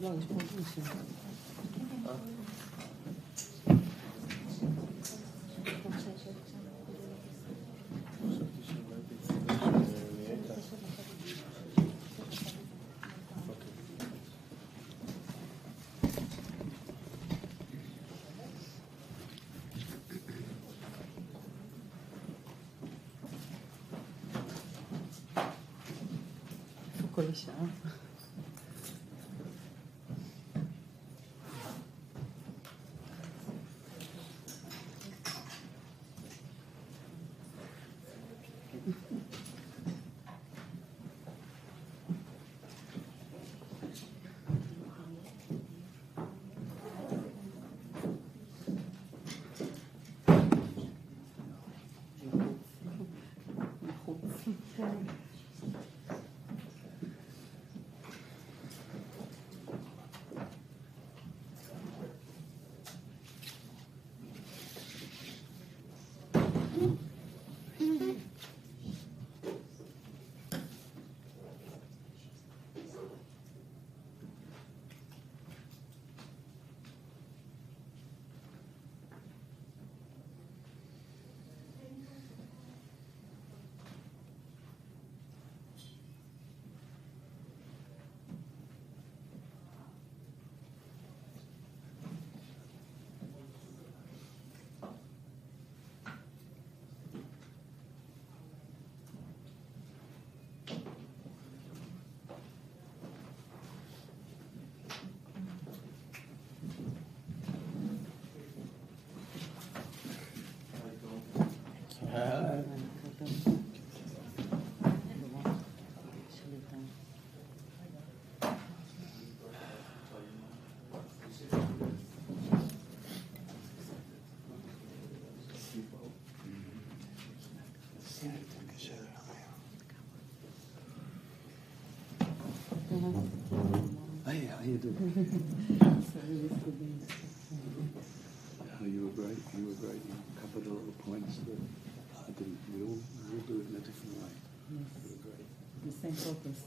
Non, je pense aussi. Faut coller ça. Hey, how you doing? Oh, you were great. You were great. You covered a lot of points that I didn't. We all do it in a different way. Yes. You were great. The same focus.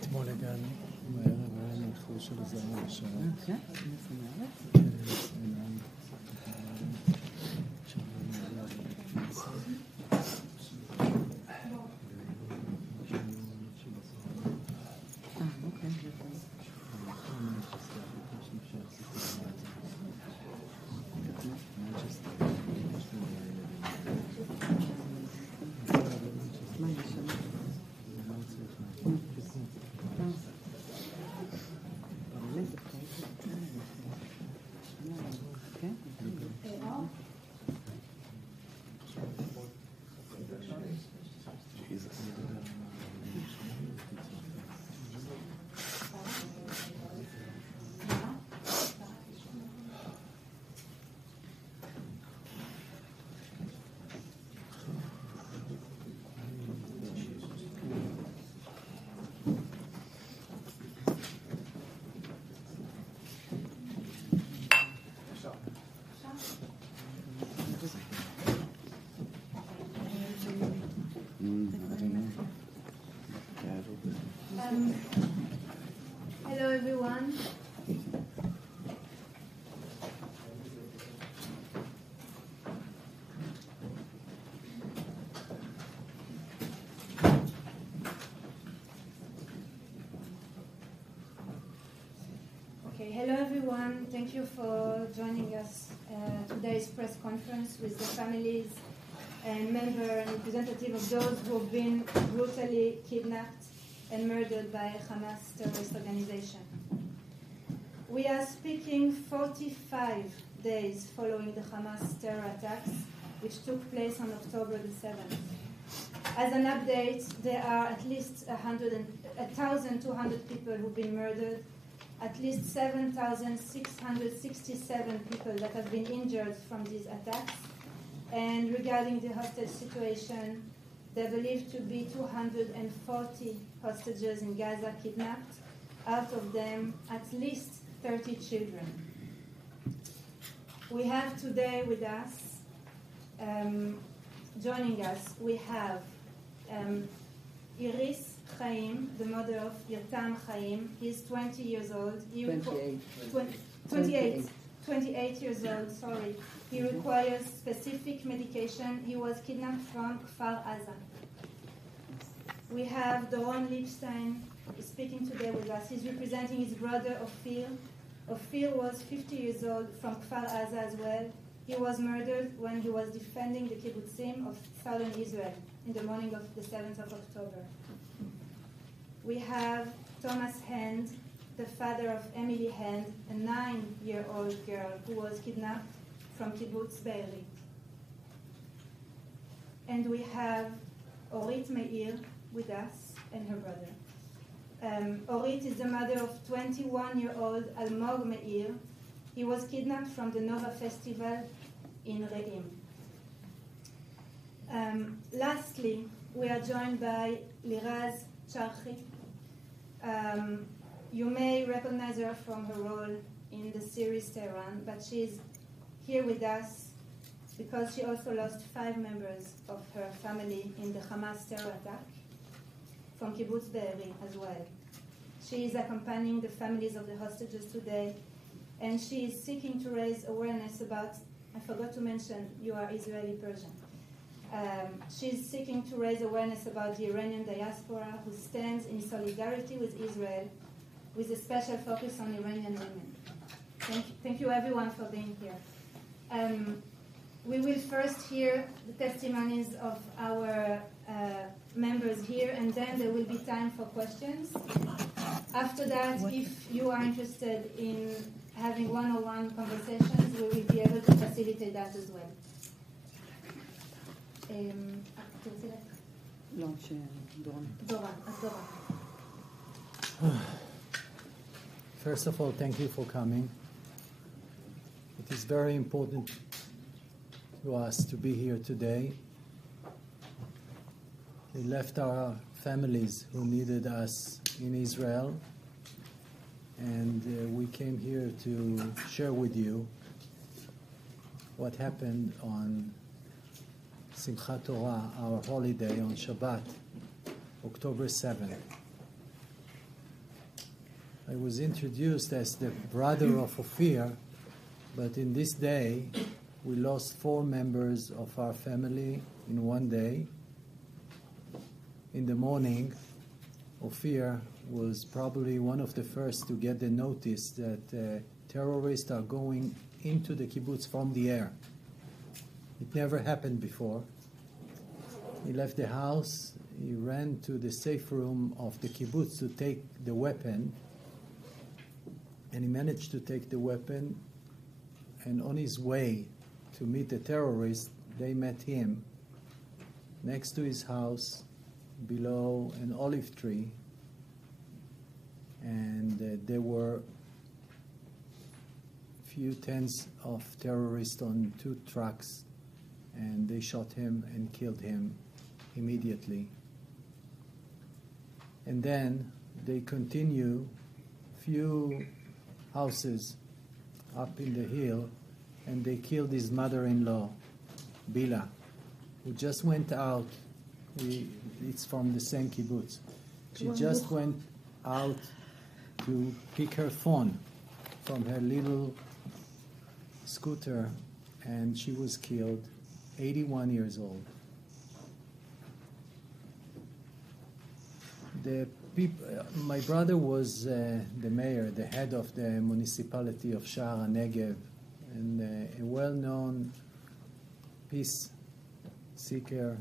אתמול הגענו מהערב, היה לנו איחור של איזה רבע שעה. כן, אני שמחת. Hello everyone, thank you for joining us today's press conference with the families and members and representatives of those who have been brutally kidnapped and murdered by Hamas terrorist organization. We are speaking 45 days following the Hamas terror attacks which took place on October the 7th. As an update, there are at least 1,200 people who've been murdered, at least 7,667 people that have been injured from these attacks. And regarding the hostage situation, they're believed to be 240 hostages in Gaza kidnapped, out of them at least 30 children. We have today with us, joining us, we have Iris Chaim, the mother of Yotam Chaim. He's 20 years old. 28 years old, sorry. He requires specific medication. He was kidnapped from Kfar Aza. We have Doron Lipstein speaking today with us. He's representing his brother Ophir. Ophir was 50 years old from Kfar Aza as well. He was murdered when he was defending the kibbutzim of southern Israel in the morning of the 7th of October. We have Thomas Hand, the father of Emily Hand, a 9-year-old girl who was kidnapped from kibbutz Be'eri. And we have Orit Meir with us and her brother. Orit is the mother of 21-year-old Almog Meir. He was kidnapped from the Nova Festival in Re'im. Lastly, we are joined by Liraz Charchi. You may recognize her from her role in the series Tehran, but she's here with us because she also lost 5 members of her family in the Hamas terror attack from kibbutz Be'eri as well. She is accompanying the families of the hostages today, and she is seeking to raise awareness about, I forgot to mention, you are Israeli Persian. She's seeking to raise awareness about the Iranian diaspora who stands in solidarity with Israel with a special focus on Iranian women. Thank you everyone for being here. We will first hear the testimonies of our members here, and then there will be time for questions. After that, if you are interested in having one-on-one conversations, we will be able to facilitate that as well. לא, שדורון. דורון. First of all, thank you for coming. It is very important to us to be here today. We left our families who needed us in Israel, and we came here to share with you what happened on Simchat Torah, our holiday on Shabbat, October 7th. I was introduced as the brother of Ophir, but in this day we lost 4 members of our family in one day. In the morning, Ophir was probably one of the first to get the notice that terrorists are going into the kibbutz from the air. It never happened before. He left the house, he ran to the safe room of the kibbutz to take the weapon, and he managed to take the weapon, and on his way to meet the terrorists, they met him next to his house below an olive tree, and there were few tens of terrorists on 2 trucks, and they shot him and killed him immediately. And then they continue few houses up in the hill, and they killed his mother-in-law, Bila, who just went out. It's from the same kibbutz. She just went out to pick her phone from her little scooter, and she was killed, 81 years old. The my brother was the mayor, the head of the municipality of Sha'ar HaNegev, and a well-known peace seeker.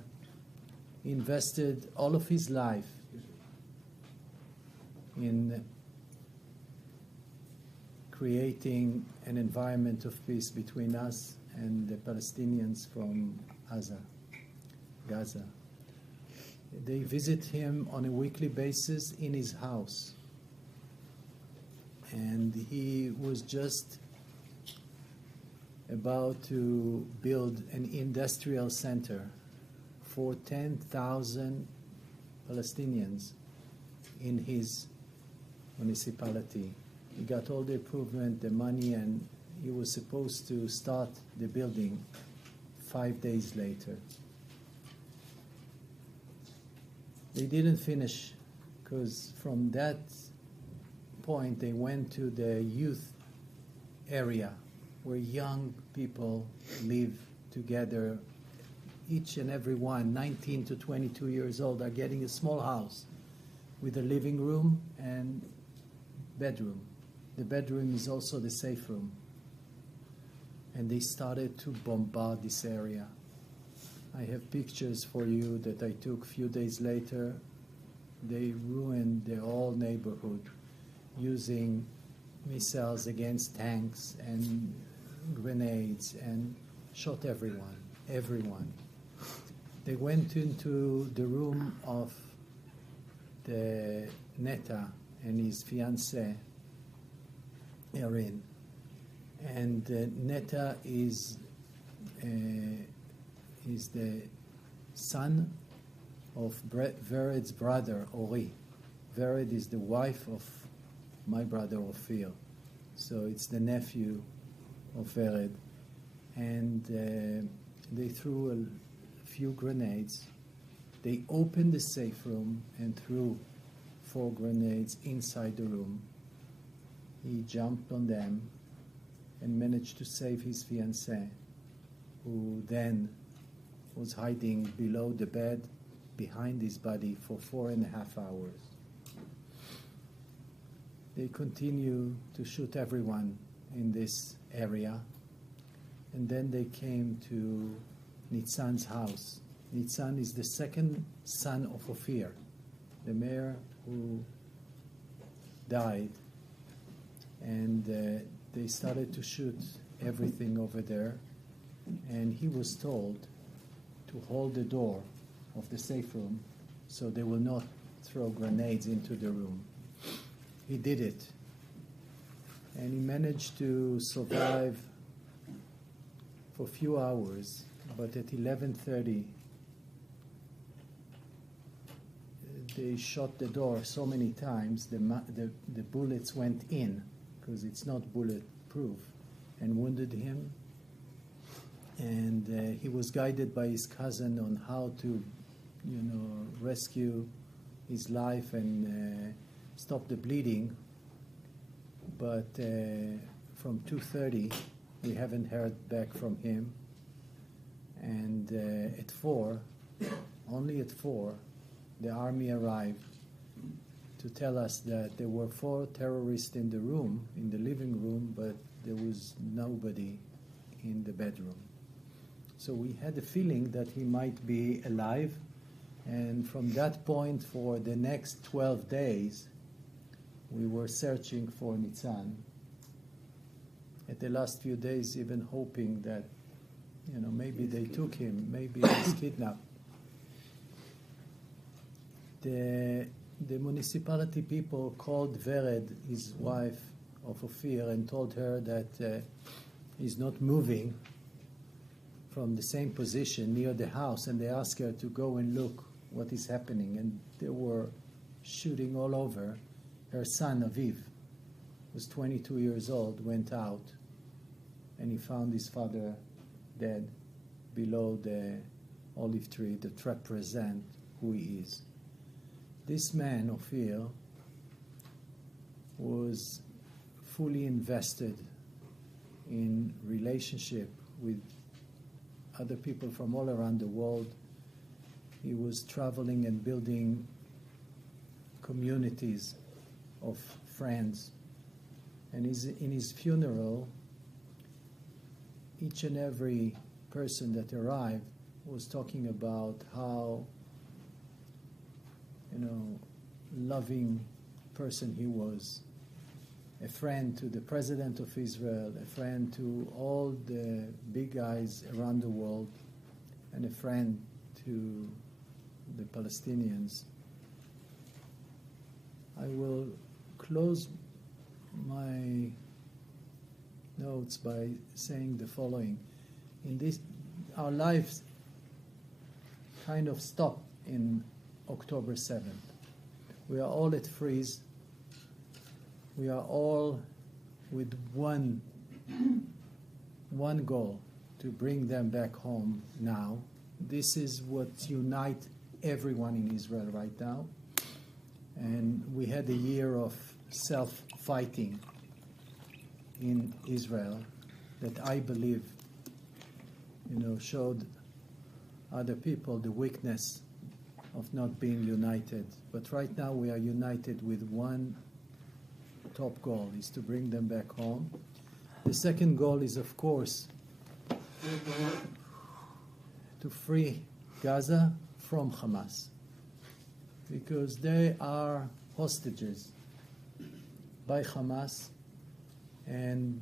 He invested all of his life in creating an environment of peace between us and the Palestinians from Gaza. They visit him on a weekly basis in his house. And he was just about to build an industrial center for 10,000 Palestinians in his municipality. He got all the improvement, the money, and he was supposed to start the building 5 days later. They didn't finish because from that point they went to the youth area where young people live together. Each and every one, 19 to 22 years old, are getting a small house with a living room and bedroom. The bedroom is also the safe room. And they started to bombard this area. I have pictures for you that I took a few days later. They ruined the whole neighborhood using missiles against tanks and grenades and shot everyone. They went into the room of the Neta and his fiancée, Erin. And Neta is the son of Vered's brother, Ori. Vered is the wife of my brother, Ophir. So it's the nephew of Vered. And they threw a few grenades. They opened the safe room and threw 4 grenades inside the room. He jumped on them and managed to save his fiancée, who then was hiding below the bed behind his body for 4.5 hours. They continue to shoot everyone in this area, and then they came to Nitzan's house. Nitzan is the second son of Ophir, the mayor who died, and they started to shoot everything over there, and he was told to hold the door of the safe room so they will not throw grenades into the room. He did it, and he managed to survive for a few hours, but at 11:30 they shot the door so many times the bullets went in, because it's not bulletproof, and wounded him. And he was guided by his cousin on how to, rescue his life and stop the bleeding. But from 2:30, we haven't heard back from him. And at 4, only at 4, the army arrived to tell us that there were 4 terrorists in the room, in the living room, but there was nobody in the bedroom. So we had a feeling that he might be alive, and from that point for the next 12 days, we were searching for Nitzan. At the last few days, even hoping that, maybe they took him, maybe he was kidnapped. The municipality people called Vered, his wife of Ophir, and told her that he's not moving from the same position near the house, and they asked her to go and look what is happening, and they were shooting all over. Her son, Aviv, was 22 years old, went out, and he found his father dead below the olive tree that represent who he is. This man, Ophir, was fully invested in relationship with other people from all around the world. He was traveling and building communities of friends. And in his funeral, each and every person that arrived was talking about how, loving person he was, a friend to the President of Israel, a friend to all the big guys around the world, and a friend to the Palestinians. I will close my notes by saying the following. Our lives kind of stopped in October 7th. We are all at freeze. We are all with one goal, to bring them back home now. This is what unites everyone in Israel right now. And we had a year of self-fighting in Israel that I believe, showed other people the weakness of not being united. But right now we are united with one top goal, is to bring them back home. The second goal is, of course, to free Gaza from Hamas, because they are hostages by Hamas, and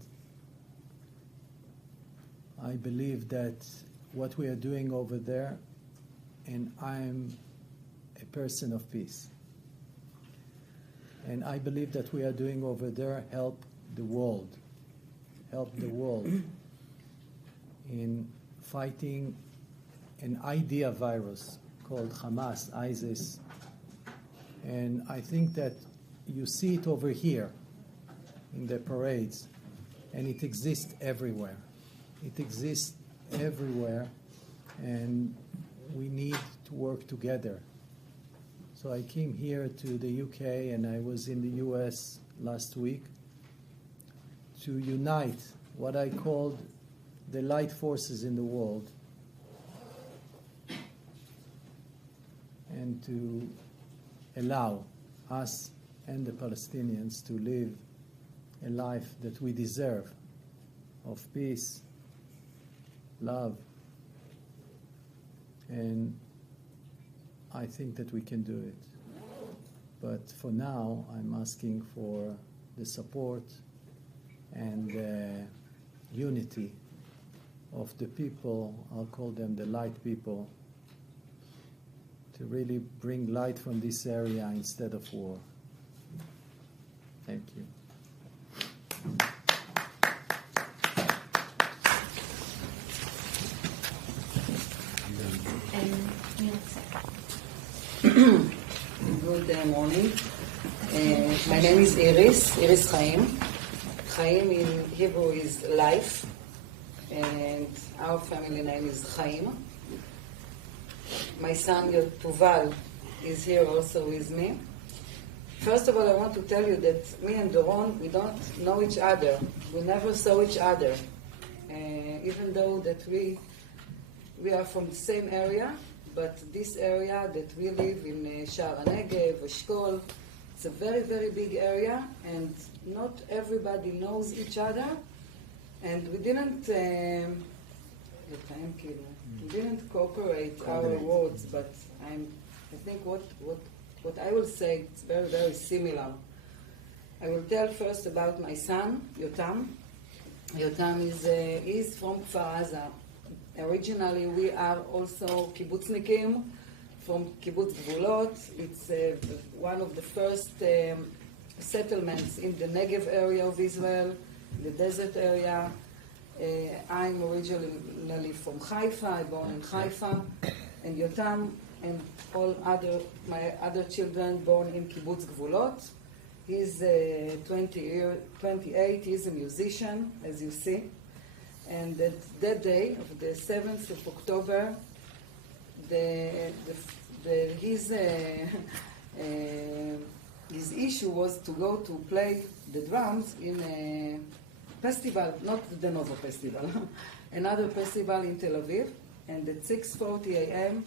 I believe that what we are doing over there, and I'm a person of peace, and I believe that we are doing over there help the world in fighting an idea virus called Hamas, ISIS. And I think that you see it over here in the parades, and it exists everywhere. It exists everywhere, and we need to work together. So I came here to the UK, and I was in the US last week to unite what I called the light forces in the world, and to allow us and the Palestinians to live a life that we deserve, of peace, love, and I think that we can do it. But for now, I'm asking for the support and unity of the people, I'll call them the light people, to really bring light from this area instead of war. Thank you. Good morning. My name is Iris Chaim. Chaim in Hebrew is life, and our family name is Chaim. My son Tuval is here also with me. First of all, I want to tell you that me and Doron, we don't know each other. We never saw each other. Even though that we are from the same area, but this area that we live in, Sha'ar HaNegev, Eshkol, it's a very, very big area, and not everybody knows each other. And we didn't cooperate our words, but I think what I will say, it's very, very similar. I will tell first about my son, Yotam. Yotam is from Kfar Aza. Originally, we are also kibbutznikim from Kibbutz Gvulot. It's one of the first settlements in the Negev area of Israel, the desert area. I'm originally from Haifa. I born in Haifa, and Yotam and my other children born in Kibbutz Gvulot. He's 28. He's a musician, as you see. And that day, of the 7th of October, his issue was to go to play the drums in a festival, not the Nova Festival, another festival in Tel Aviv. And at 6:40 a.m.,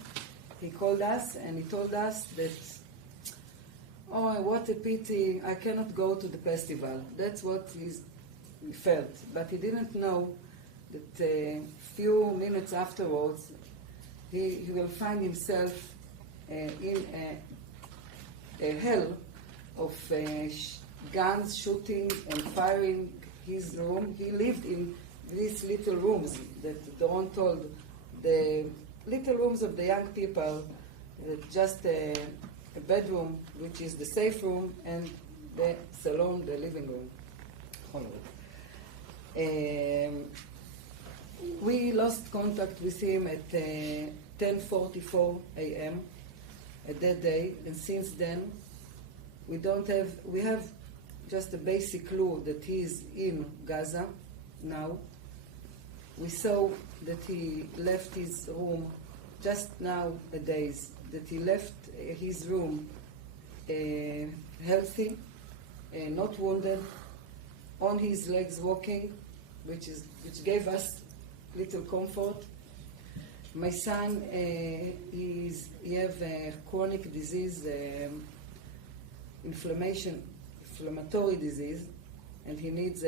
he called us and he told us that oh, what a pity, I cannot go to the festival. That's what he felt. But he didn't know that a few minutes afterwards, he will find himself in a hell of guns shooting and firing his room. He lived in these little rooms that Doron told, the little rooms of the young people, just a bedroom, which is the safe room, and the salon, the living room. We lost contact with him at 10:44 a.m. at that day, and since then we have just a basic clue that he is in Gaza now. We saw that he left his room just nowadays, that he left his room healthy, not wounded, on his legs walking, which gave us little comfort. My son, he have a chronic disease, inflammatory disease, and he needs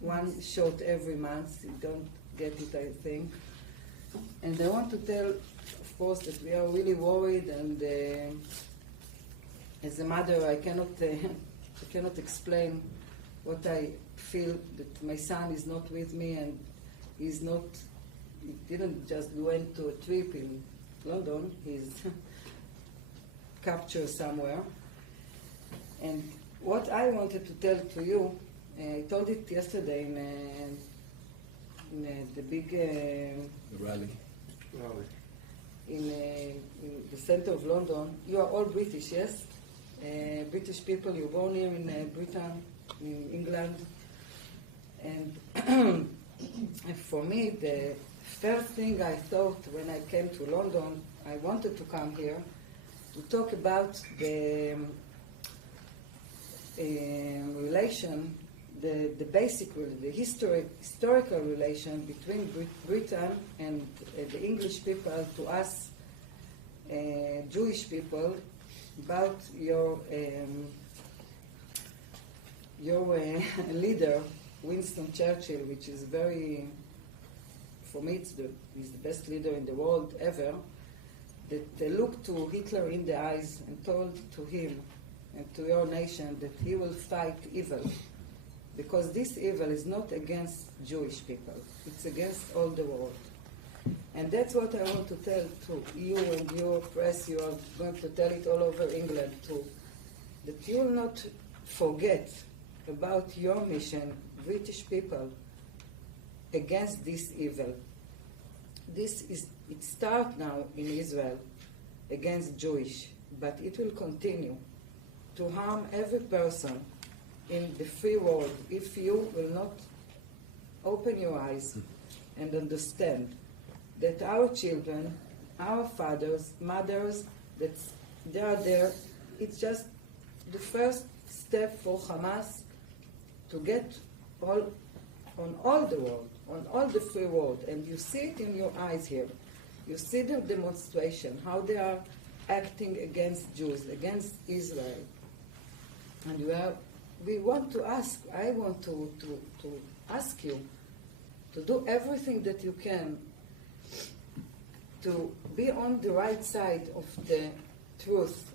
one shot every month. He don't get it, I think. And I want to tell, of course, that we are really worried, and as a mother, I cannot explain what I feel, that my son is not with me, and he didn't just went to a trip in London. He's captured somewhere. And what I wanted to tell to you, I told it yesterday in the big rally. In the center of London. You are all British, yes? British people. You're born here in Britain, in England, and for me, the first thing I thought when I came to London, I wanted to come here to talk about the relation, the basic, the historical relation between Britain and the English people, to us Jewish people, about your leader, Winston Churchill, which is very, for me, he's the best leader in the world ever, that looked to Hitler in the eyes and told to him and to your nation that he will fight evil, because this evil is not against Jewish people, it's against all the world. And that's what I want to tell to you and your press. You are going to tell it all over England too, that you will not forget about your mission, British people, against this evil. It starts now in Israel against Jewish, but it will continue to harm every person in the free world if you will not open your eyes and understand that our children, our fathers, mothers, that they are there. It's just the first step for Hamas to get on all the world, on all the free world. And you see it in your eyes here. You see the demonstration, how they are acting against Jews, against Israel. And we want to ask, I want to ask you to do everything that you can to be on the right side of the truth,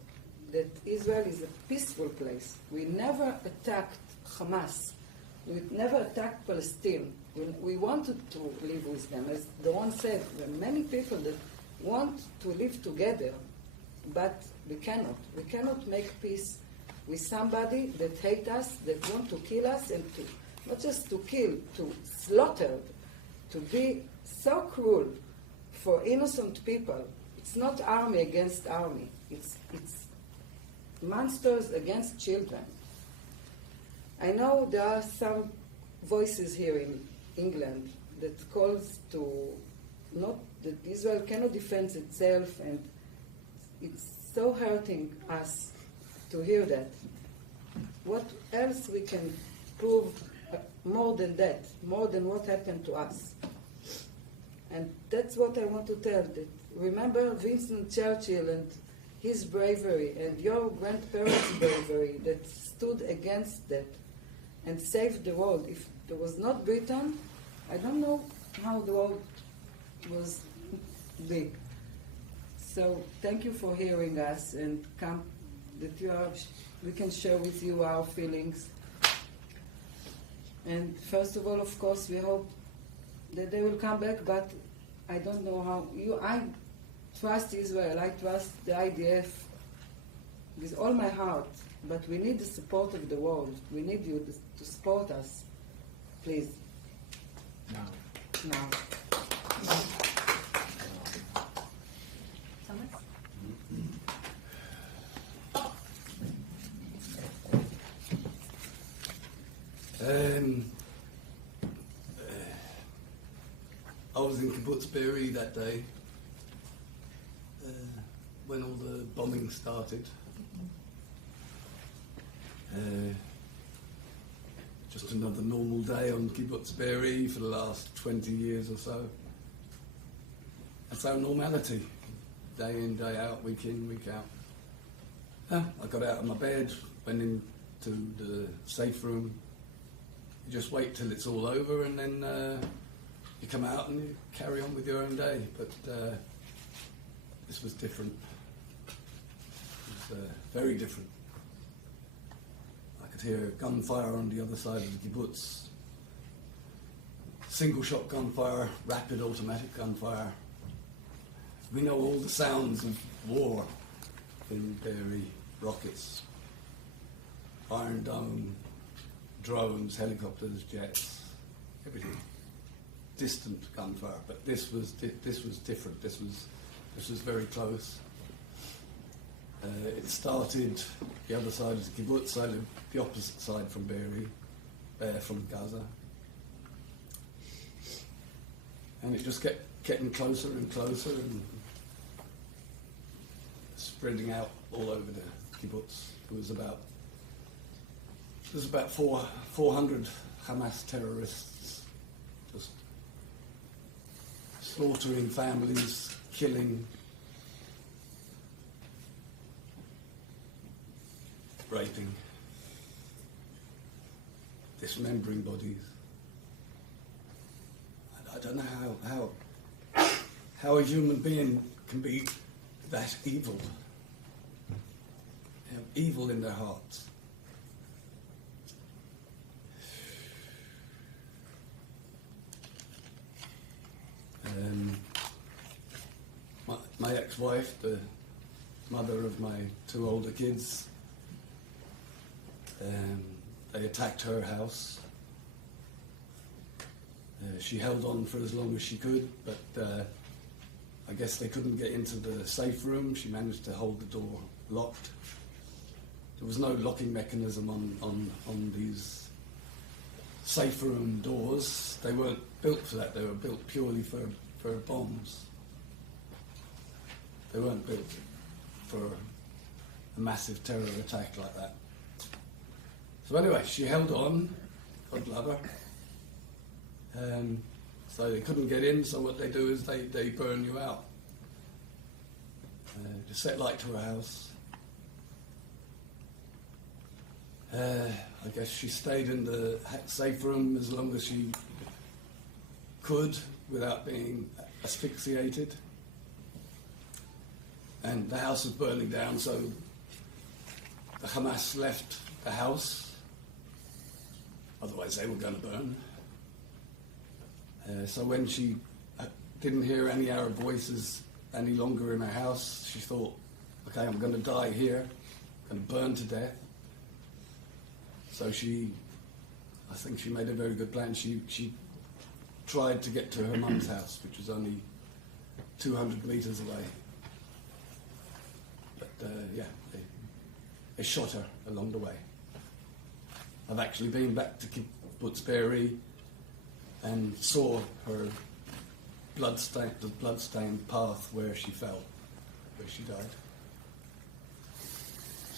that Israel is a peaceful place. We never attacked Hamas. We never attacked Palestine. We wanted to live with them. As Doron said, there are many people that want to live together, but we cannot. We cannot make peace with somebody that hates us, that want to kill us, and to not just to kill, to slaughter, to be so cruel for innocent people. It's not army against army. It's monsters against children. I know there are some voices here in England that calls to not that Israel cannot defend itself, and it's so hurting us to hear that. What else we can prove more than that, more than what happened to us? And that's what I want to tell. That remember Winston Churchill, and his bravery and your grandparents' bravery that stood against that and saved the world. If there was not Britain, I don't know how the world was big. So thank you for hearing us and come that we can share with you our feelings. And first of all, of course, we hope that they will come back, but I don't know how. I trust Israel, I trust the IDF with all my heart, but we need the support of the world. We need you to support us, please. Now. Thomas? I was in Kibbutz Be'eri that day when all the bombing started. Just another normal day on Kibbutz Be'eri for the last 20 years or so. That's our normality, day in, day out, week in, week out. I got out of my bed, went into the safe room. You just wait till it's all over and then you come out and you carry on with your own day. But this was different. It was very different. I could hear gunfire on the other side of the kibbutz. Single shot gunfire, rapid automatic gunfire. We know all the sounds of war in Be'eri: rockets, Iron Dome, drones, helicopters, jets, everything. Distant gunfire, but this was different. This was very close. It started the other side of the kibbutz. I lived the opposite side from Be'eri, from Gaza, and it just kept getting closer and closer and spreading out all over the kibbutz. There was about 400 Hamas terrorists just slaughtering families, killing, raping, dismembering bodies. I don't know how a human being can be that evil. They have evil in their hearts. My ex-wife, the mother of my two older kids, they attacked her house. She held on for as long as she could, but I guess they couldn't get into the safe room. She managed to hold the door locked. There was no locking mechanism on these safe room doors. They weren't built for that. They were built purely for bombs. They weren't built for a massive terror attack like that. So anyway, she held on, God love her. So they couldn't get in, so what they do is they burn you out. Just set light to her house. I guess she stayed in the safe room as long as she could without being asphyxiated. And the house was burning down, so the Hamas left the house. Otherwise they were going to burn. So when she didn't hear any Arab voices any longer in her house, she thought, okay, I'm going to die here, I'm going to burn to death. So I think she made a very good plan. She tried to get to her mum's house, which was only 200 meters away. But they shot her along the way. I've actually been back to Kibbutz Be'eri and saw her the blood-stained path where she fell, where she died.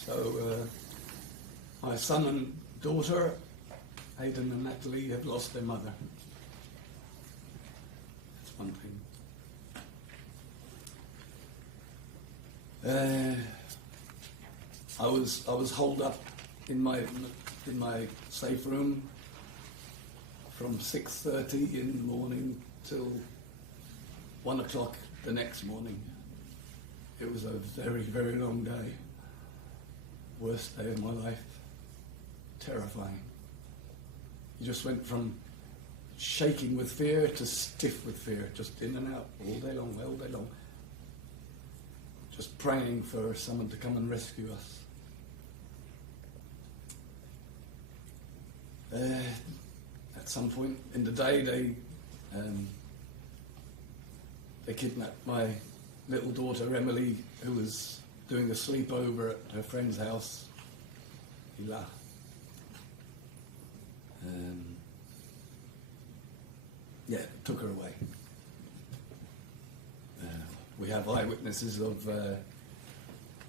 So my son and daughter, Hayden and Natalie, have lost their mother. That's one thing. I was holed up in my safe room from 6:30 in the morning till 1 o'clock the next morning. It was a very, very long day. Worst day of my life. Terrifying. You just went from shaking with fear to stiff with fear, just in and out all day long, all day long. Just praying for someone to come and rescue us. At some point in the day, they kidnapped my little daughter Emily, who was doing a sleepover at her friend's house, Hila. Took her away. We have eyewitnesses of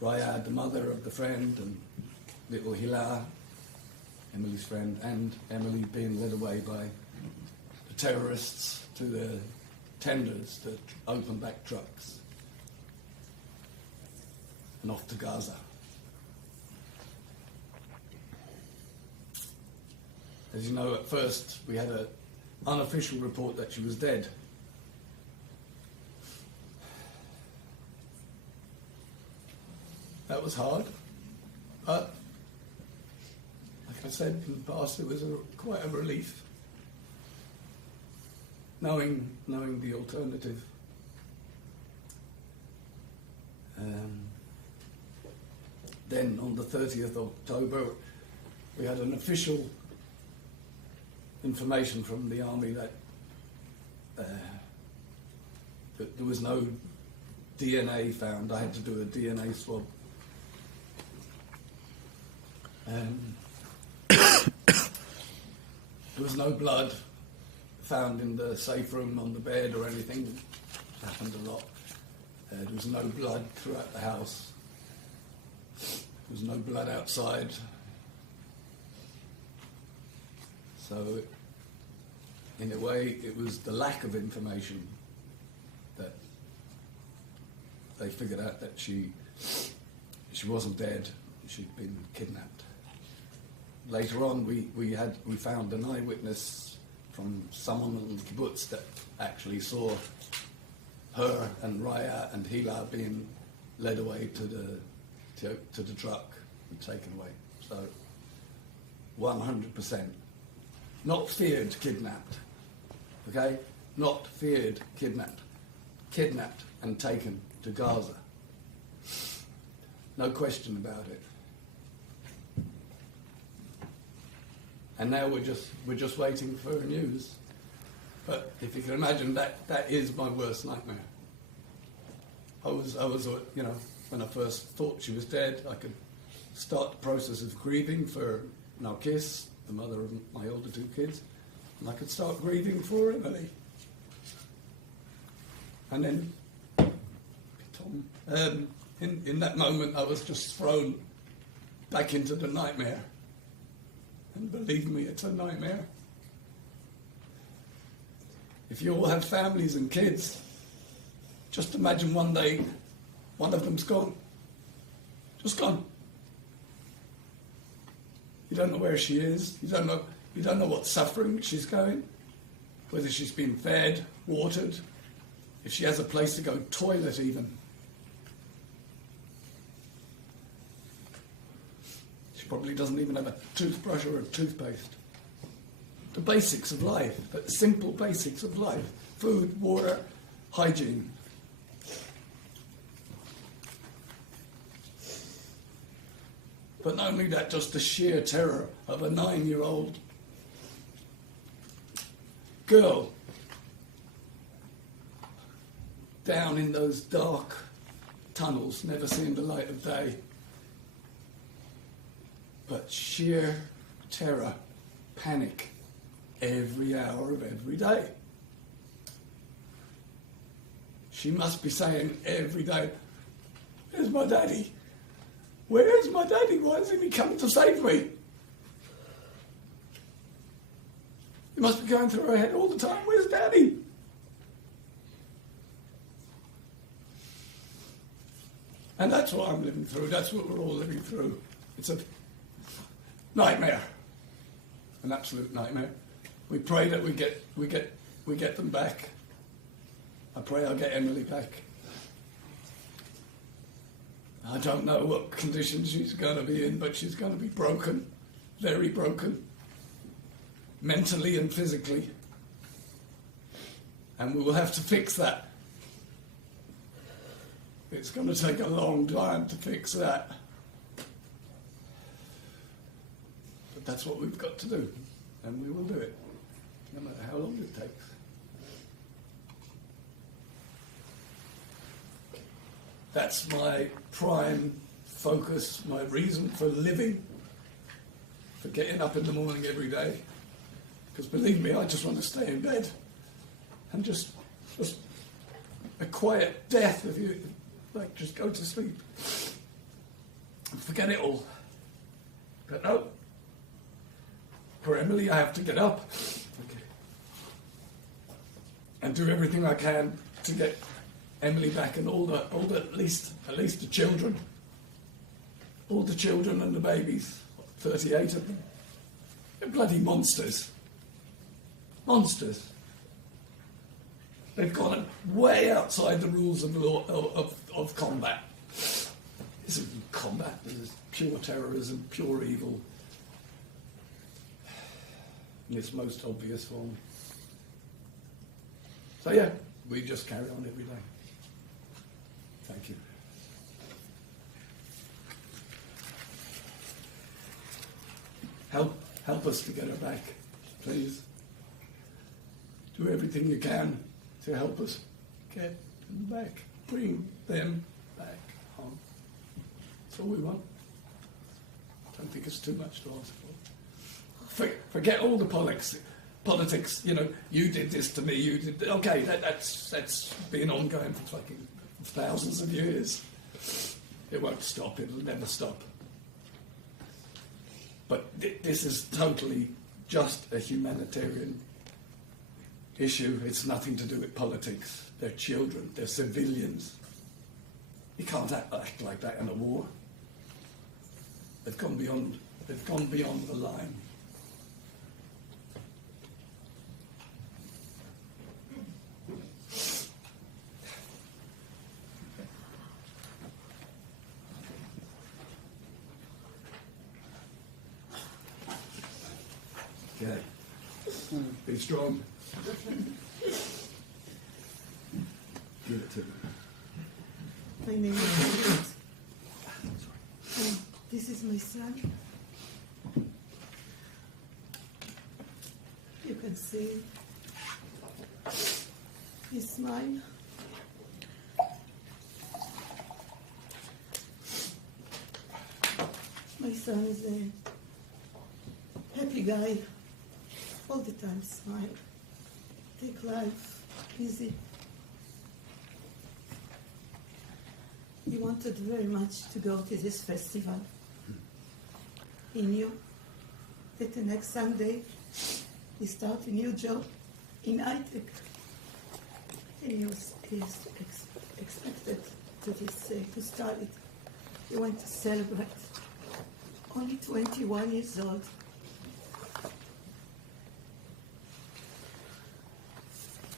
Rayad, the mother of the friend, and little Hila, Emily's friend, and Emily being led away by the terrorists to the tenders that open back trucks and off to Gaza. As you know, at first we had an unofficial report that she was dead. That was hard, but like I said in the past, it was quite a relief knowing the alternative. Then on the 30th of October, we had an official information from the army that there was no DNA found. I had to do a DNA swab. There was no blood found in the safe room on the bed or anything. It happened a lot. There was no blood throughout the house. There was no blood outside. So, in a way, it was the lack of information that they figured out that she wasn't dead. She'd been kidnapped. Later on, we found an eyewitness from someone in the kibbutz that actually saw her and Raya and Hila being led away to the truck and taken away. So 100%. Not feared kidnapped. Okay? Not feared kidnapped. Kidnapped and taken to Gaza. No question about it. And now we're just waiting for news. But if you can imagine, that is my worst nightmare. I was, when I first thought she was dead, I could start the process of grieving for Narkis, the mother of my older two kids, and I could start grieving for Emily. And then, Tom, in that moment, I was just thrown back into the nightmare. And believe me, it's a nightmare. If you all have families and kids, just imagine one day one of them's gone. Just gone. You don't know where she is. You don't know what suffering she's going. Whether she's been fed, watered, if she has a place to go toilet even. She probably doesn't even have a toothbrush or a toothpaste. The basics of life, the simple basics of life. Food, water, hygiene. But not only that, just the sheer terror of a 9-year-old girl down in those dark tunnels, never seeing the light of day. But sheer terror, panic, every hour of every day. She must be saying every day, "Where's my daddy? Where's my daddy? Why hasn't he come to save me?" It must be going through her head all the time, "Where's daddy?" And that's what I'm living through. That's what we're all living through. It's a nightmare, an absolute nightmare. We pray that we get them back. I pray I'll get Emily back. I don't know what condition she's going to be in, but she's going to be broken, very broken, mentally and physically. And we will have to fix that. It's going to take a long time to fix that. But that's what we've got to do, and we will do it, no matter how long it takes. That's my prime focus, my reason for living, for getting up in the morning every day. Because believe me, I just want to stay in bed and just a quiet death, if you like, just go to sleep and forget it all. But no, for Emily, I have to get up and do everything I can to get Emily back, and all the at least the children, all the children and the babies, 38 of them. They're bloody monsters. Monsters. They've gone way outside the rules of law of combat. This isn't combat. This is pure terrorism, pure evil, in its most obvious form. So yeah, we just carry on every day. Thank you. Help us to get her back, please. Do everything you can to help us get them back, bring them back home. That's all we want. I don't think it's too much to ask for. Forget all the politics. You know, you did this to me. You did. Okay, that's been ongoing for fucking thousands of years. It won't stop. It'll never stop. But this is totally just a humanitarian issue. It's nothing to do with politics. They're children. They're civilians. You can't act like that in a war. They've gone beyond the line. Okay. Be strong. Give it to me. My name is Edith. This is my son. You can see his smile. My son is a happy guy. All the time smile. Take life easy. He wanted very much to go to this festival. He knew that the next Sunday he started a new job in ITEC. And he was expected to start it. He went to celebrate. Only 21 years old.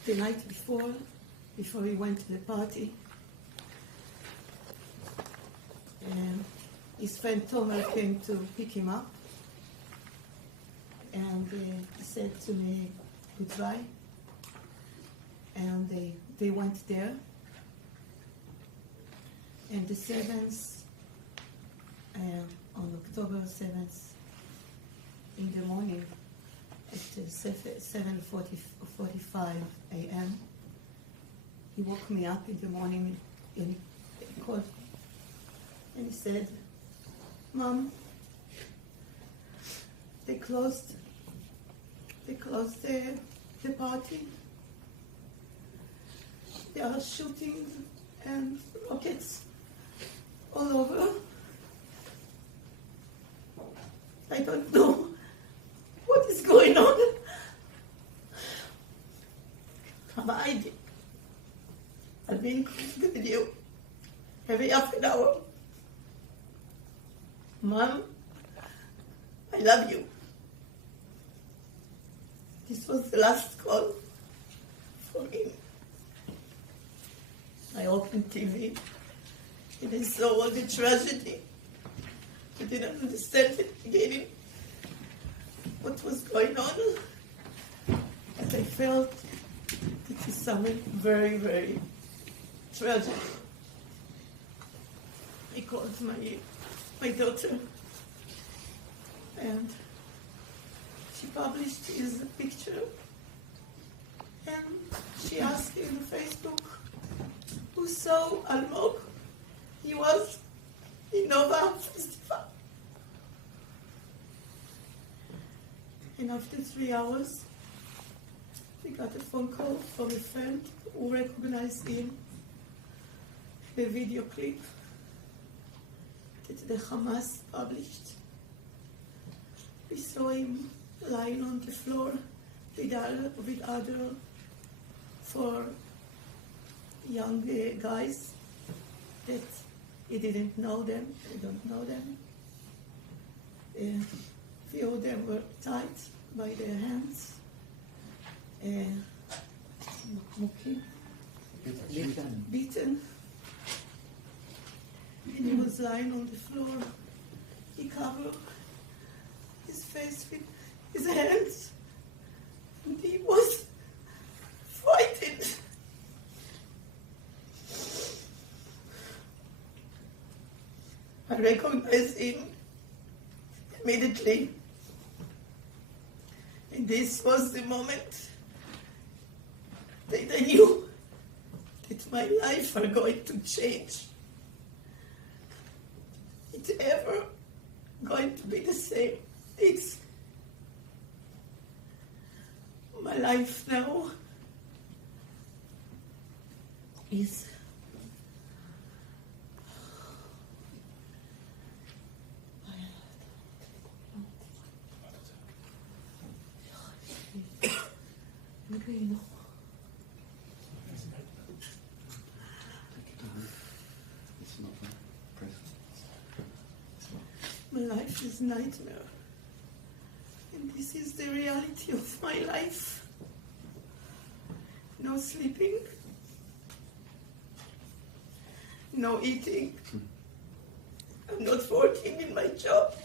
The night before he went to the party, his friend Tomer came to pick him up, and he said to me goodbye, and they went there, and the 7th, on October 7th, in the morning, at 7:45 a.m., he woke me up in the morning and he called me. And he said, "Mom, they closed the party. They are shooting and rockets all over. I don't know what is going on. I've been with you every afternoon. half an hour. Mom, I love you. This was the last call for him. I opened TV and I saw all the tragedy. I didn't understand at the beginning what was going on. But I felt it is something very, very tragic. I called my daughter and she published his picture and she asked in Facebook who saw Almog. He was in Nova Festival. And after 3 hours, we got a phone call from a friend who recognized him, the video clip that the Hamas published. We saw him lying on the floor with other 4 young guys that he didn't know them, they don't know them. Few of them were tied by their hands. Beaten. And he was lying on the floor. He covered his face with his hands. And he was frightened. I recognized him immediately. And this was the moment that I knew that my life are going to change. It's ever going to be the same. It's my life now is my life is a nightmare. And this is the reality of my life. No sleeping, no eating. I'm not working in my job.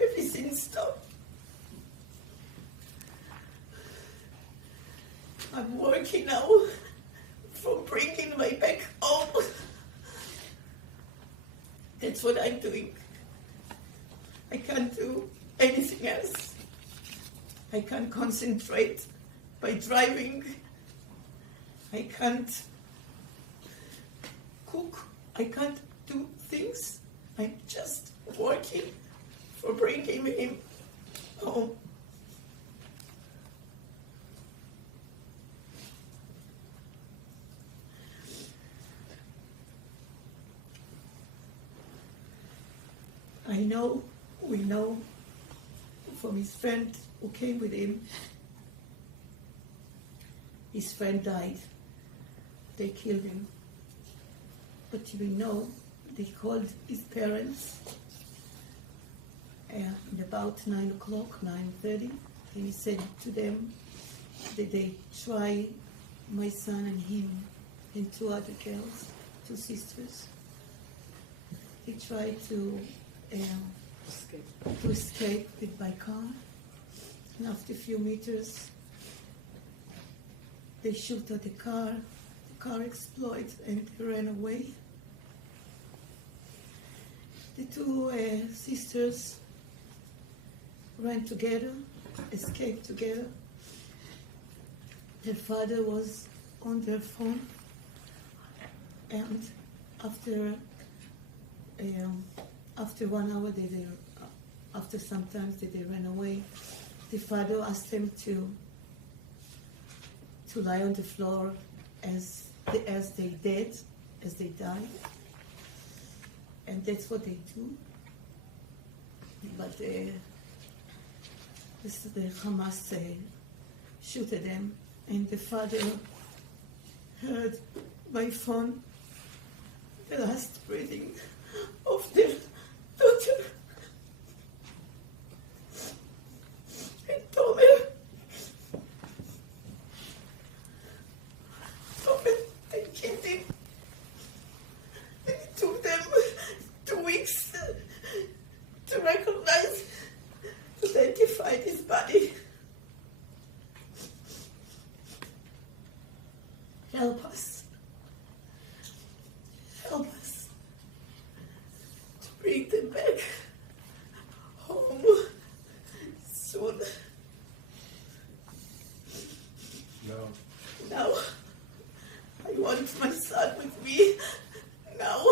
Everything stopped. I'm working now for bringing my back home. That's what I'm doing. I can't do anything else. I can't concentrate by driving. I can't cook. I can't do things. I'm just working for bringing him home. We know from his friend who came with him, his friend died. They killed him. But we know they called his parents at about 9 o'clock, 9:30. And he said to them that they try my son and him and 2 other girls, 2 sisters. They tried to escape with by car. And after a few meters, they shoot at the car. The car exploded and they ran away. The 2 sisters ran together, escaped together. Their father was on their phone, and after 1 hour, after some time they ran away. The father asked them to lie on the floor as they died, and that's what they do. But the Hamas shoot at them, and the father heard my phone the last breathing of their daughter. And Tomer, they killed him. And it took them 2 weeks to recognize, to identify his body. Help us. Help us to bring them back home soon. No. Now, I want my son with me. Now.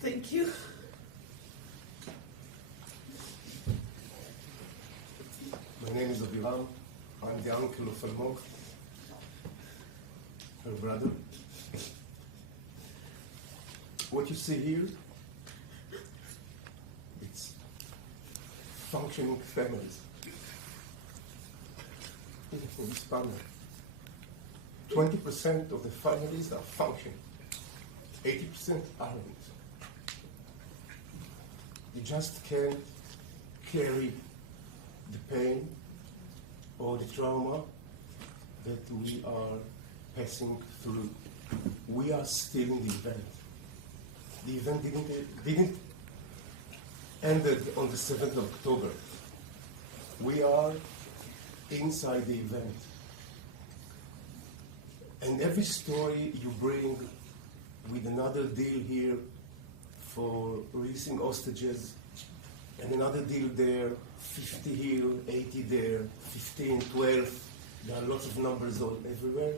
Thank you. My name is Aviram. I'm the uncle of Almog, her brother. What you see here, it's functioning families. Even for this panel, 20% of the families are functioning, 80% aren't. You just can't carry the pain or the trauma that we are passing through. We are still in the event. The event didn't ended on the 7th of October. We are inside the event. And every story you bring with another deal here for releasing hostages, and another deal there, 50 here, 80 there, 15, 12, there are lots of numbers all everywhere.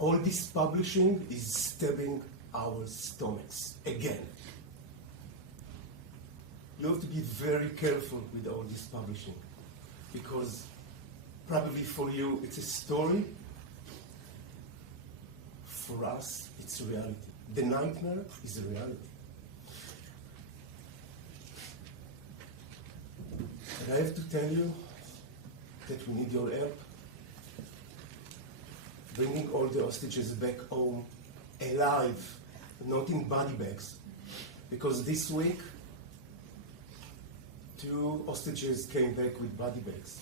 All this publishing is stabbing our stomachs again. You have to be very careful with all this publishing, because probably for you it's a story, for us it's reality. The nightmare is a reality. And I have to tell you that we need your help. Bringing all the hostages back home alive, not in body bags. Because this week, 2 hostages came back with body bags.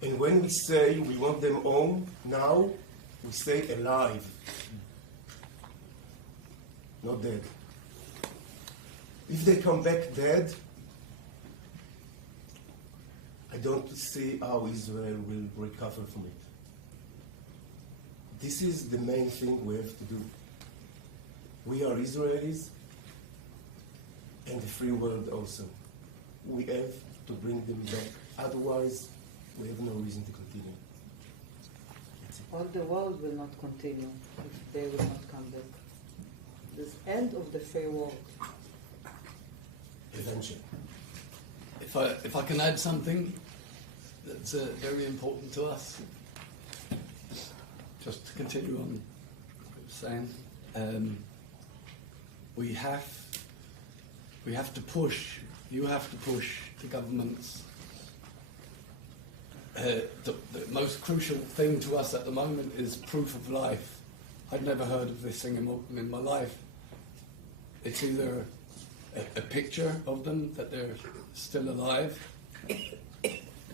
And when we say we want them home now, we say alive, not dead. If they come back dead, I don't see how Israel will recover from it. This is the main thing we have to do. We are Israelis and the free world also. We have to bring them back. Otherwise, we have no reason to continue. All the world will not continue if they will not come back. This end of the free world. Eventually. If I can add something that's very important to us, just to continue on what I was saying, we have to push. You have to push the governments. The most crucial thing to us at the moment is proof of life. I've never heard of this thing in my life. It's either a picture of them, that they're still alive,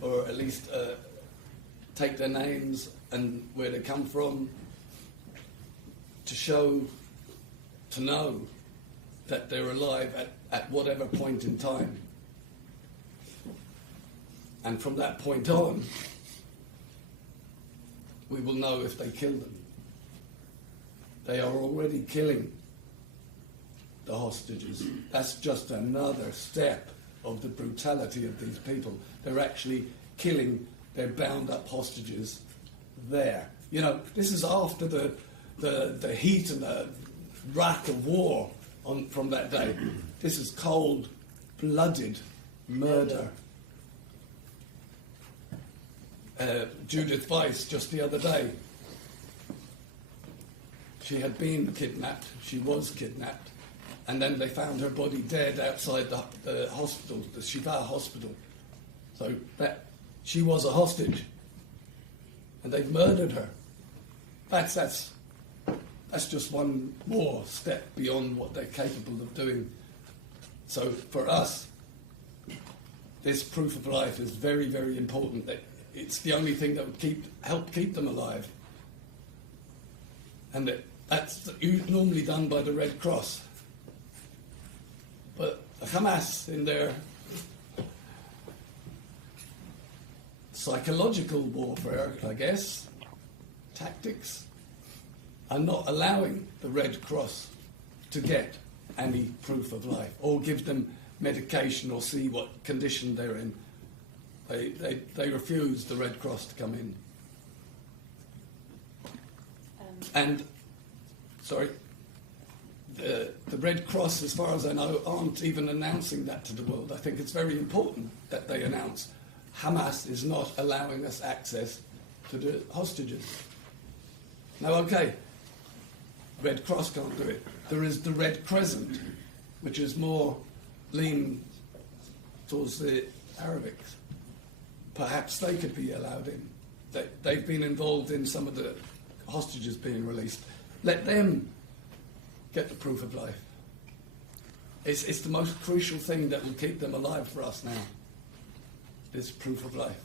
or at least take their names and where they come from, to show, to know that they're alive at whatever point in time. And from that point on, we will know if they killed them. They are already killing the hostages. That's just another step of the brutality of these people. They're actually killing their bound up hostages there. You know, this is after the heat and the wrath of war from that day. This is cold-blooded murder. Judith Weiss, just the other day, she had been kidnapped, she was kidnapped, and then they found her body dead outside the hospital, the Shiva hospital. So that she was a hostage, and they've murdered her. That's just one more step beyond what they're capable of doing. So for us, this proof of life is very, very important. It's the only thing that would help keep them alive. And that's normally done by the Red Cross. But Hamas, in their psychological warfare, I guess, tactics, are not allowing the Red Cross to get any proof of life or give them medication or see what condition they're in. They refuse the Red Cross to come in. And, sorry, the Red Cross, as far as I know, aren't even announcing that to the world. I think it's very important that they announce Hamas is not allowing us access to the hostages. Now, okay, Red Cross can't do it. There is the Red Crescent, which is more lean towards the Arabics. Perhaps they could be allowed in. They've been involved in some of the hostages being released. Let them get the proof of life. It's the most crucial thing that will keep them alive for us now, this proof of life.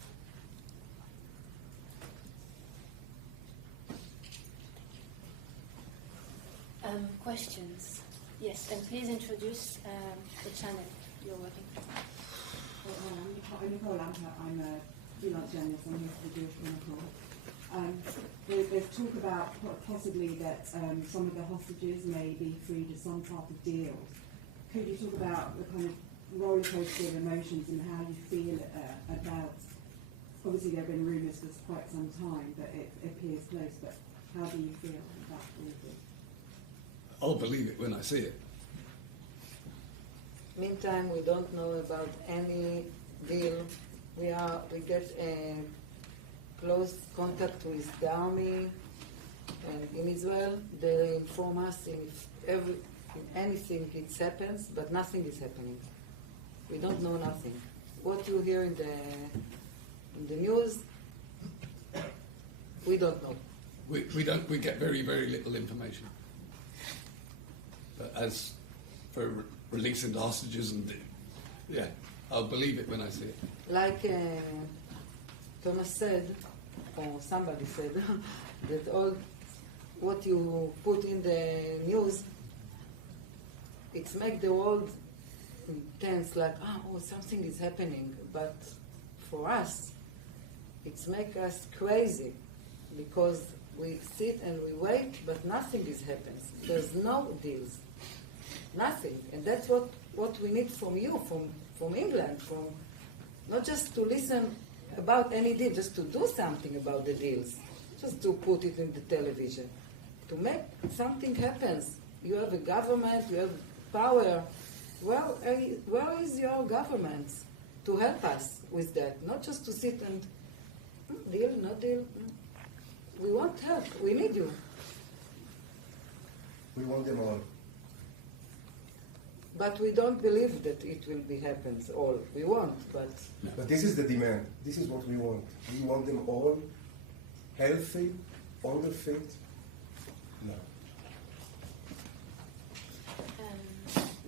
Questions? Yes, and please introduce the channel you're working for. I'm Nicole Lampert. I'm a freelance journalist. I'm here for the Jewish Chronicle. There's talk about possibly that some of the hostages may be freed as some type of deal. Could you talk about the kind of roller coaster of emotions and how you feel about? Obviously, there have been rumours for quite some time, but it appears close. But how do you feel about all of this? I'll believe it when I see it. Meantime, we don't know about any deal. We get close contact with the army in Israel. They inform us if anything happens, but nothing is happening. We don't know nothing. What you hear in the news, we don't know. We get very, very little information. But as for releasing the hostages I'll believe it when I see it. Like Thomas said, or somebody said, that all what you put in the news, it makes the world tense, like, something is happening. But for us, it makes us crazy, because we sit and we wait, but nothing is happening. There's no deals. Nothing. And that's what we need from you, from England, from not just to listen about any deal, just to do something about the deals, just to put it in the television, to make something happen. You have a government, you have power. Well, where is your government to help us with that? Not just to sit and deal, no deal. We want help. We need you. We want them all. But we don't believe that it will be happens all. We want, but... But this is the demand. This is what we want. We want them all healthy, on their feet. No.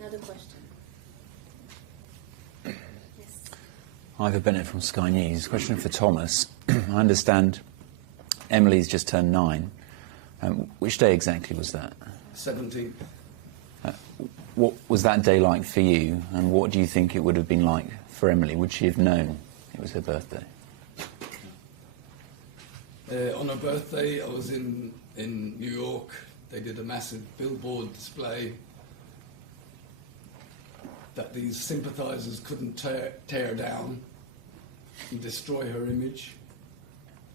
Another question. Yes. Ivor Bennett from Sky News. Question for Thomas. I understand Emily's just turned 9. Which day exactly was that? 17th. What was that day like for you, and what do you think it would have been like for Emily? Would she have known it was her birthday? On her birthday, I was in New York. They did a massive billboard display that these sympathisers couldn't tear down and destroy her image.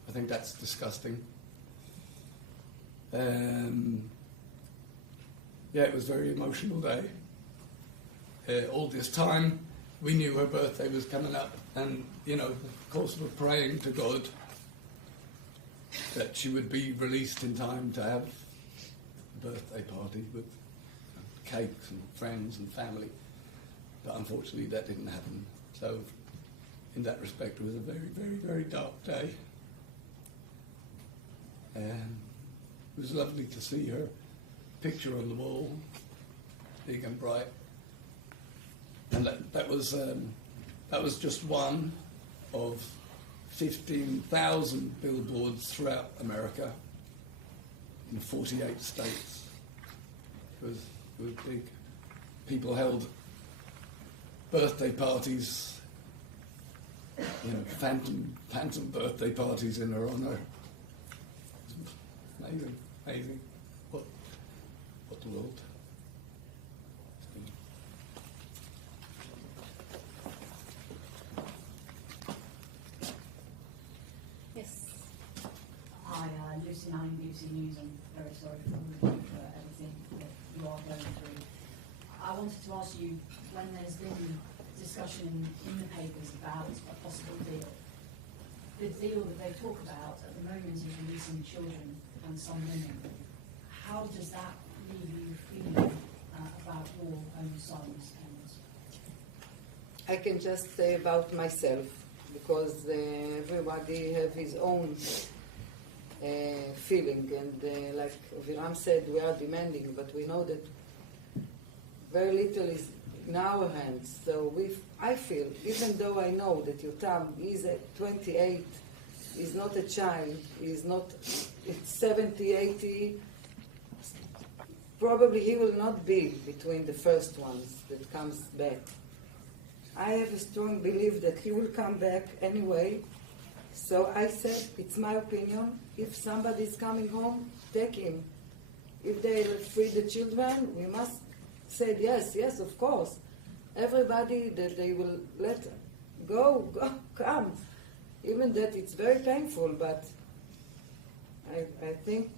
I think that's disgusting. It was a very emotional day. All this time, we knew her birthday was coming up, and, of course, we're praying to God that she would be released in time to have a birthday party with cakes and friends and family. But unfortunately, that didn't happen. So in that respect, it was a very, very, very dark day. And it was lovely to see her picture on the wall, big and bright. And that was just one of 15,000 billboards throughout America in 48 states. It was big. People held birthday parties, phantom birthday parties in her honour. Amazing. What the world. Yes. Hi, Lucy Nine, BBC News. I'm very sorry for everything that you are going through. I wanted to ask you, when there's been discussion in the papers about a possible deal, the deal that they talk about at the moment is releasing children and some women. How does that leave you feeling about your own son's parents? I can just say about myself, because everybody have his own feeling, and like Viram said, we are demanding, but we know that very little is in our hands. So I feel, even though I know that Yotam is at 28, is not a child, is not, it's 70, 80, probably he will not be between the first ones that comes back. I have a strong belief that he will come back anyway. So I said, it's my opinion, if somebody is coming home, take him. If they free the children, we must say yes, of course. Everybody that they will let go, come. Even that it's very painful, but I think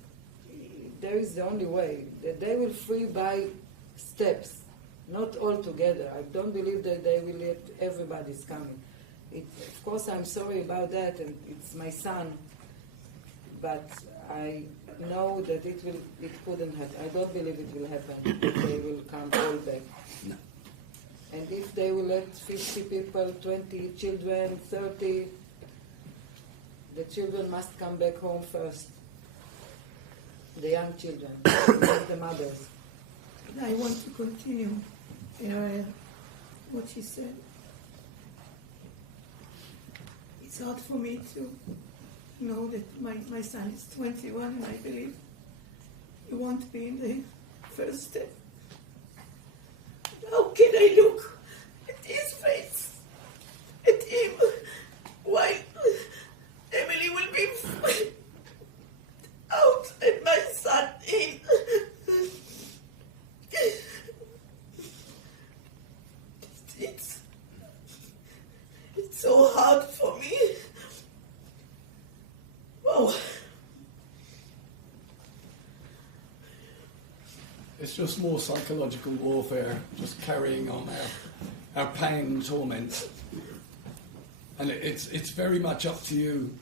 there is the only way, that they will free by steps, not all together. I don't believe that they will let everybody's coming. Of course, I'm sorry about that, and it's my son, but I know that it couldn't happen. I don't believe it will happen, that they will come all back. No. And if they will let 50 people, 20 children, 30, the children must come back home first. The young children, not the mothers. And I want to continue what she said. It's hard for me to know that my son is 21, and I believe he won't be in the first step. How can I look at his face, at him, while Emily will be out and my son in? It's so hard for me. Wow. It's just more psychological warfare, just carrying on our pain and torment. And it's very much up to you,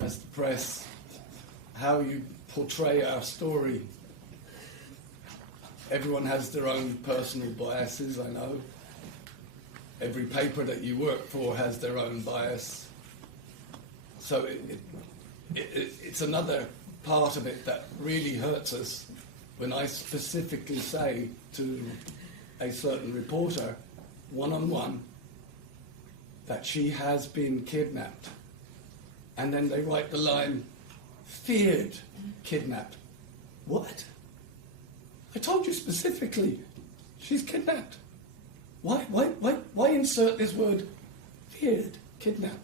as the press, how you portray our story. Everyone has their own personal biases, I know. Every paper that you work for has their own bias. So it's another part of it that really hurts us when I specifically say to a certain reporter, one-on-one, that she has been kidnapped. And then they write the line, feared kidnapped. What? I told you specifically, she's kidnapped. Why insert this word, feared kidnapped?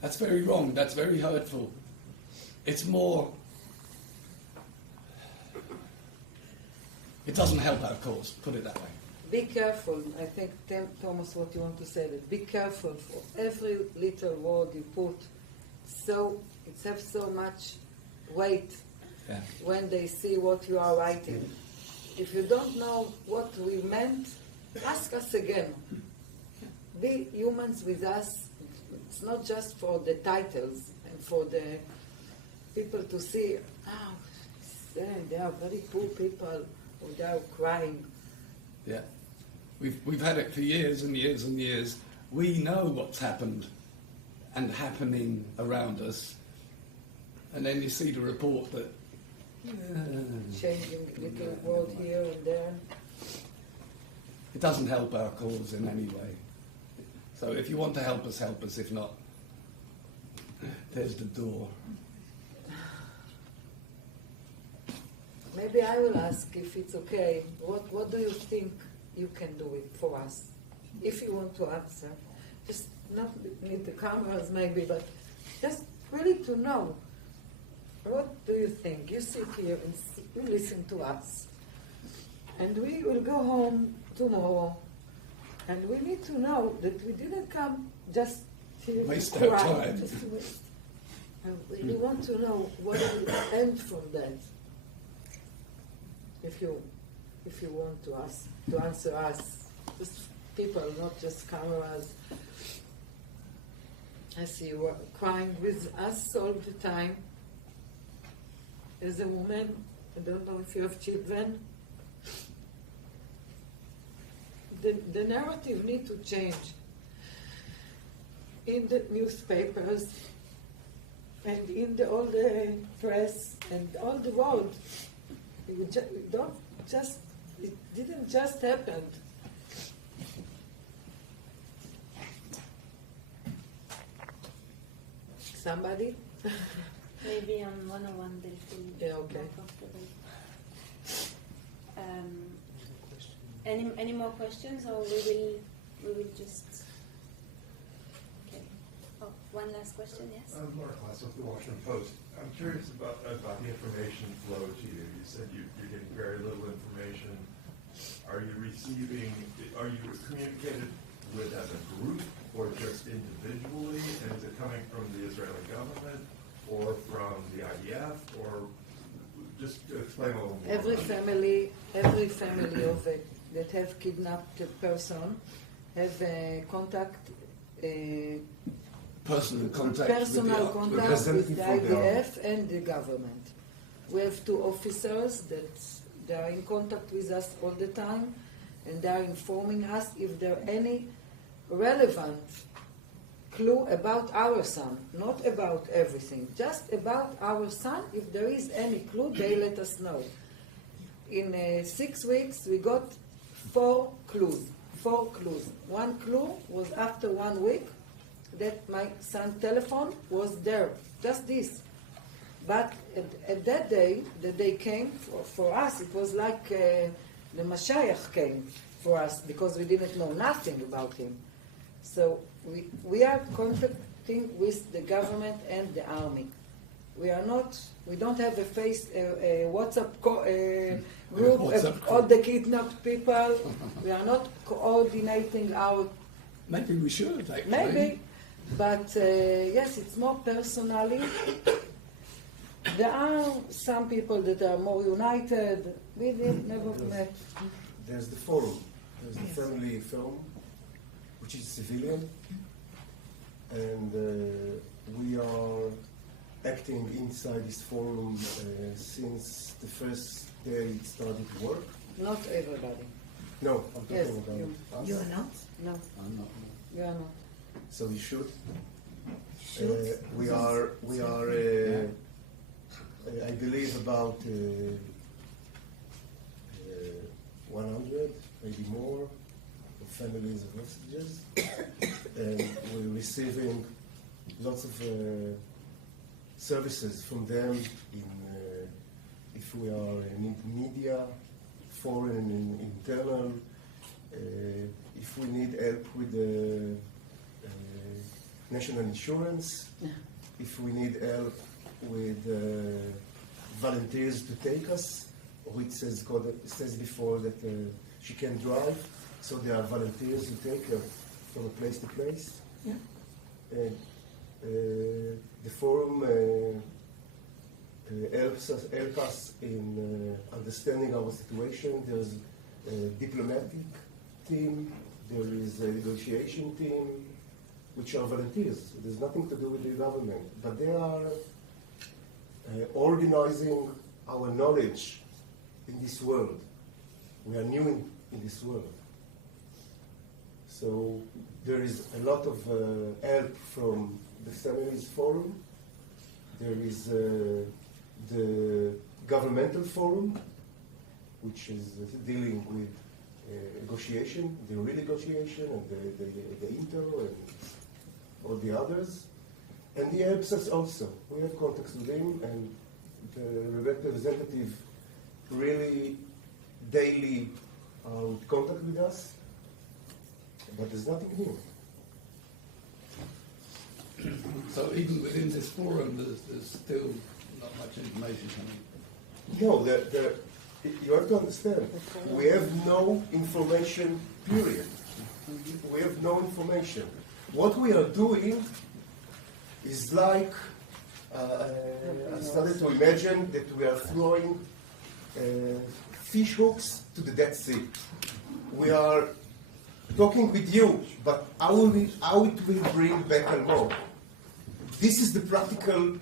That's very wrong, that's very hurtful. It's more, it doesn't help our cause, put it that way. Be careful. I think, Thomas, what you want to say, that be careful for every little word you put. So it has so much weight when they see what you are writing. If you don't know what we meant, ask us again. Be humans with us. It's not just for the titles and for the people to see, they are very poor people, or they are crying. Yeah. We've had it for years and years and years. We know what's happened and happening around us, and then you see the report that Changing little word here and there. it doesn't help our cause in any way. So if you want to help us, help us. If not, there's the door. Maybe I will ask if it's okay. What do you think you can do it for us? If you want to answer, just not need the cameras maybe, but just really to know. What do you think? You sit here and you listen to us. And we will go home tomorrow. And we need to know that we didn't come just to Waste cry. our time. Just to waste. And we want to know what will end from that. If you want to answer us, just people, not just cameras. I see you are crying with us all the time. As a woman, I don't know if you have children. The narrative need to change. In the newspapers and in all the press and all the world. It didn't just happen. Somebody? Maybe on 101 they'll feel Yeah, okay. more comfortable. Any more questions, or we will just. Okay. Oh, one last question, yes. Mark Lass with the Washington Post. I'm curious about the information flow to you. You said you're getting very little information. Are you communicated with as a group or just individually? And is it coming from the Israeli government or from the IDF, or just explain a little more? Every family of it that have kidnapped a person have contact. Personal contact Personal with contact with the IDF and the government. We have 2 officers that they are in contact with us all the time, and they are informing us if there are any relevant clue about our son, not about everything, just about our son. If there is any clue, they let us know. In 6 weeks, we got 4 clues. 4 clues. One clue was after 1 week that my son's telephone was there. Just this. But at that day, the day came for us, it was like the Mashiach came for us because we didn't know nothing about him. So we are contacting with the government and the army. We don't have a WhatsApp group of all the kidnapped people. We are not coordinating our. Maybe we should, actually. Maybe, but yes, it's more personally. There are some people that are more united. We never met. There's the forum. There's the family forum, which is civilian, and we are acting inside this forum since the first day it started work. Not everybody. No, I'm talking Yes, about you. us. You are not? No, I'm not. you are not. So you should. Should? We are. I believe about 100, maybe more, of families of hostages, and we're receiving lots of services from them. If we are in media, foreign and internal, if we need help with the national insurance, if we need help with volunteers to take us, or it says before that she can drive, so there are volunteers who take her from place to place. Yeah. And the forum helps us in understanding our situation. There's a diplomatic team, there is a negotiation team, which are volunteers. There's nothing to do with the government, but they are organizing our knowledge in this world. We are new in this world. So there is a lot of help from the Families Forum. There is the Governmental Forum, which is dealing with negotiation, the renegotiation, and the Inter and all the others. And he helps us also. We have contacts with him, and the representative really daily in contact with us. But there's nothing new. So even within this forum, there's still not much information coming. No, you have to understand, we have no information, period. We have no information. What we are doing is like, I started to imagine that we are throwing fish hooks to the Dead Sea. We are talking with you, but how it will bring back Almog? This is the practical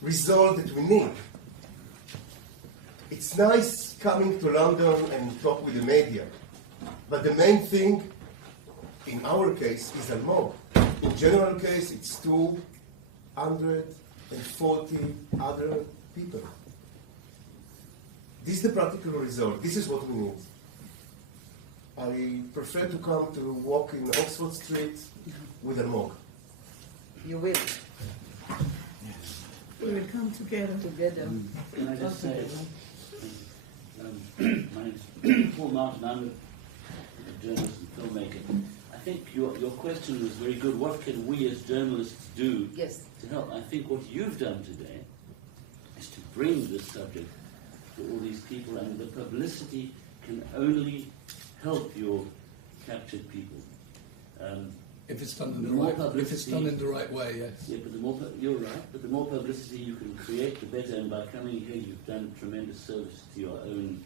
result that we need. It's nice coming to London and talk with the media, but the main thing in our case is Almog. In general case, it's 240 other people. This is the practical result. This is what we need. I prefer to come to walk in Oxford Street with Almog. You will. We will come together. Can I just say, my name is Paul Martin, I'm a journalist and filmmaker. I think your question was very good. What can we as journalists do to help? I think what you've done today is to bring this subject to all these people, and the publicity can only help your captured people. If it's done in the right, if it's done in the right way, yes. Yeah, but you're right. But the more publicity you can create, the better. And by coming here, you've done tremendous service to your own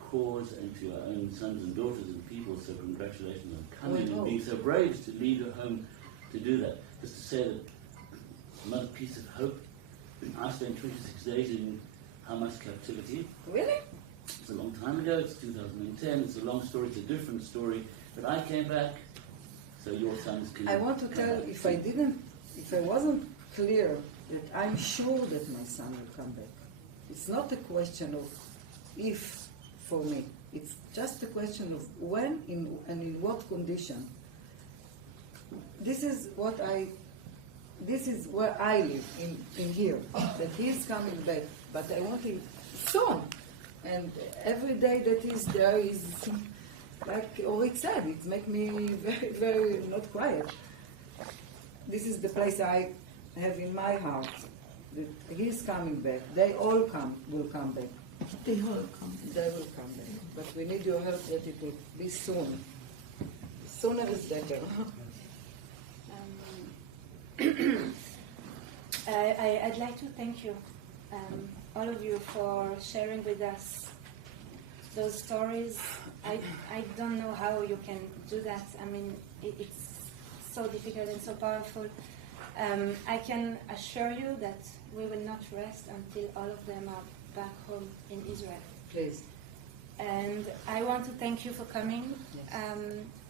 cause and to your own sons and daughters and people. So congratulations on coming and being so brave to leave your home to do that. Just to say that another piece of hope. I spent 26 days in Hamas captivity. Really? It's a long time ago. It's 2010. It's a long story. It's a different story. But I came back. So your sons can. I want to tell, if I wasn't clear, that I'm sure that my son will come back. It's not a question of if for me. It's just a question of when and in what condition. This is where I live, in here, that he's coming back, but I want him soon. And every day that he's there is, like Orit said, it makes me very, very not quiet. This is the place I have in my heart. That he's coming back. They all will come back. They all come. They will come back. But we need your help that it will be soon. Sooner is better. I'd like to thank you, all of you, for sharing with us those stories. I don't know how you can do that. I mean, it's so difficult and so powerful. I can assure you that we will not rest until all of them are back home in Israel. Please. And I want to thank you for coming. Yes.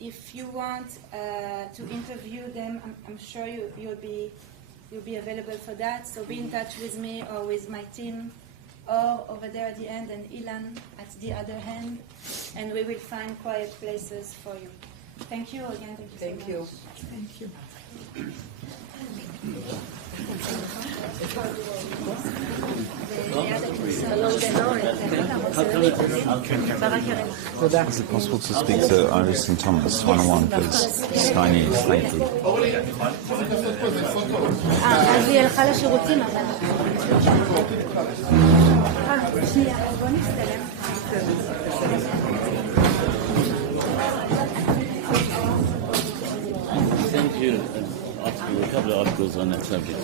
If you want to interview them, I'm sure you'll be available for that. So be in touch with me or with my team, or over there at the end, and Ilan at the other hand, and we will find quiet places for you. Thank you again. Thank you so much. Thank you. Is it possible to speak to Iris and Thomas one-on-one, please? Sky News, thank you. אז היא הלכה לשירותים, אבל... שנייה, בוא נצטלם. I sent you a couple of articles on that subject.